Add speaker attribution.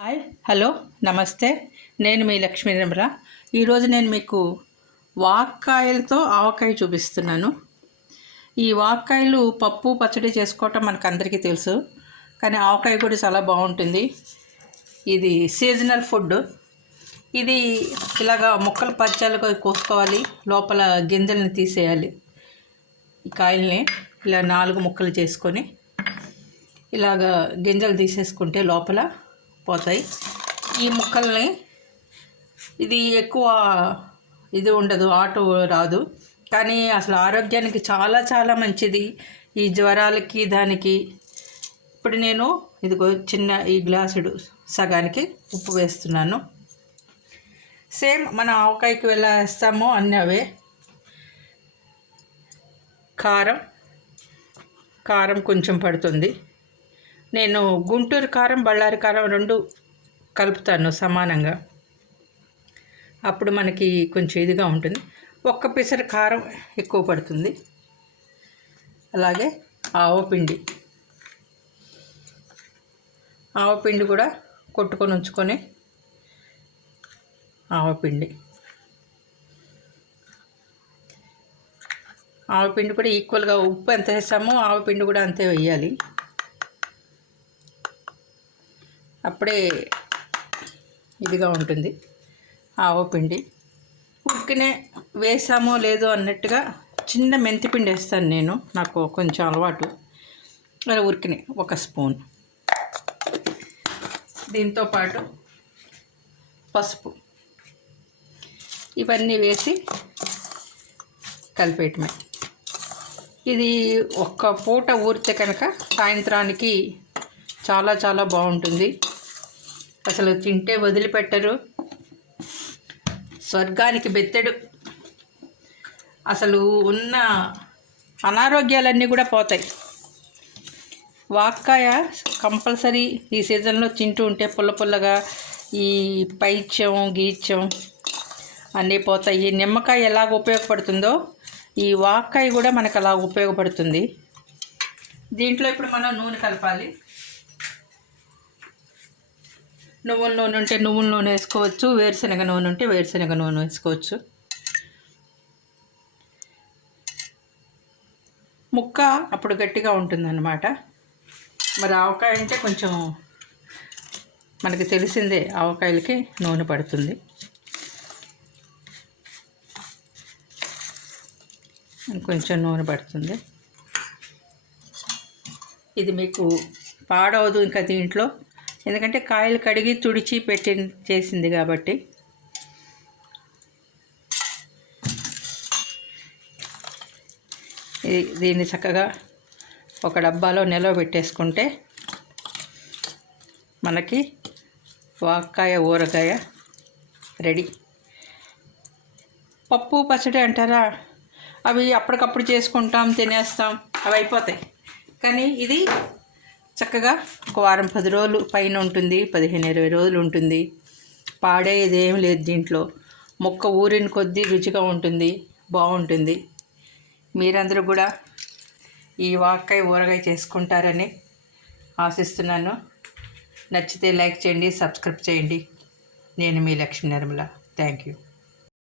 Speaker 1: Hi hello నమస్తే. నేను మీ లక్ష్మీ నిమ్ర ఈరోజు నేను మీకు వాక్కాయలతో ఆవకాయ చూపిస్తున్నాను. ఈ వాక్కాయలు పప్పు పచ్చడి చేసుకోవటం మనకు అందరికీ తెలుసు. కానీ ఆవకాయ కూడా చాలా బాగుంటుంది. ఇది సీజనల్ ఫుడ్ ఇది ఇలాగా ముక్కలు పచ్చాలుగా కోసుకోవాలి. లోపల గింజల్ని తీసేయాలి. ఈ కాయల్ని ఇలా నాలుగు ముక్కలు చేసుకొని ఇలాగ గింజలు తీసేసుకుంటే లోపల పోతాయి. ఈ ముక్కల్ని ఇది ఎక్కువ ఇది ఉండదు ఆటో రాదు. కానీ అసలు ఆరోగ్యానికి చాలా చాలా మంచిది. ఈ జ్వరాలకి దానికి. ఇప్పుడు నేను ఇదిగో చిన్న ఈ గ్లాసుడు సగానికి ఉప్పు వేస్తున్నాను. సేమ్ మన ఆవకాయకి ఎలా వేస్తామో అన్నీ అవే. కారం కారం కొంచెం పడుతుంది. నేను గుంటూరు కారం బళ్ళారి కారం రెండు కలుపుతాను సమానంగా. అప్పుడు మనకి కొంచెం ఇదిగా ఉంటుంది. ఒక్క పిసర కారం ఎక్కువ పడుతుంది. అలాగే ఆవపిండి ఆవపిండి కూడా కొట్టుకొని ఉంచుకొని ఆవపిండి ఆవపిండి కూడా ఈక్వల్గా ఉప్పు ఎంత వేసామో ఆవపిండి కూడా అంతే వేయాలి. అప్పుడే ఇదిగా ఉంటుంది. ఆవపిండి ఉరికినే వేసామో లేదో అన్నట్టుగా చిన్న మెంతిపిండి వేస్తాను నేను. నాకు కొంచెం అలవాటు. అలా ఉరికినే ఒక స్పూన్. దీంతో పాటు పసుపు. ఇవన్నీ వేసి కలిపేయటమే. ఇది ఒక్క పూట ఊరితే కనుక సాయంత్రానికి చాలా చాలా బాగుంటుంది. అసలు తింటే వదిలిపెట్టరు. స్వర్గానికి బెత్తెడు. అసలు ఉన్న అనారోగ్యాలన్నీ కూడా పోతాయి. వాక్కాయ కంపల్సరీ ఈ సీజన్లో తింటూ ఉంటే పుల్ల పుల్లగా ఈ పైత్యం గీత్యం అన్నీ పోతాయి. ఈ నిమ్మకాయ ఎలాగ ఉపయోగపడుతుందో ఈ వాక్కాయ కూడా మనకు అలా ఉపయోగపడుతుంది. దీంట్లో ఇప్పుడు మనం నూనె కలపాలి. నువ్వుల నూనె ఉంటే నువ్వుల నూనె వేసుకోవచ్చు వేరుశనగ నూనె ఉంటే వేరుశనగ నూనె వేసుకోవచ్చు. ముక్క అప్పుడు గట్టిగా ఉంటుందన్నమాట. మరి ఆవకాయ అంటే కొంచెం మనకి తెలిసిందే ఆవకాయలకి నూనె పడుతుంది. కొంచెం నూనె పడుతుంది. ఇది మీకు పాడవదు ఇంకా దీంట్లో. ఎందుకంటే కాయలు కడిగి తుడిచి పెట్టి చేసింది కాబట్టి. దీన్ని చక్కగా ఒక డబ్బాలో నిల్వ పెట్టేసుకుంటే మనకి వాక్కాయ ఊరగాయ రెడీ. పప్పు పచ్చడి అంటారా? అవి అప్పటికప్పుడు చేసుకుంటాం తినేస్తాం అవి అయిపోతాయి. కానీ ఇది చక్కగా ఒక వారం పది రోజులు పైన ఉంటుంది పదిహేను ఇరవై రోజులు ఉంటుంది. పాడేది ఏం లేదు దీంట్లో. మొక్క ఊరిన కొద్దీ రుచిగా ఉంటుంది బాగుంటుంది. మీరందరూ కూడా ఈ వాక్కాయ ఊరగాయ చేసుకుంటారని ఆశిస్తున్నాను. నచ్చితే లైక్ చేయండి సబ్స్క్రైబ్ చేయండి. నేను మీ లక్ష్మీ నిర్మల. Thank you.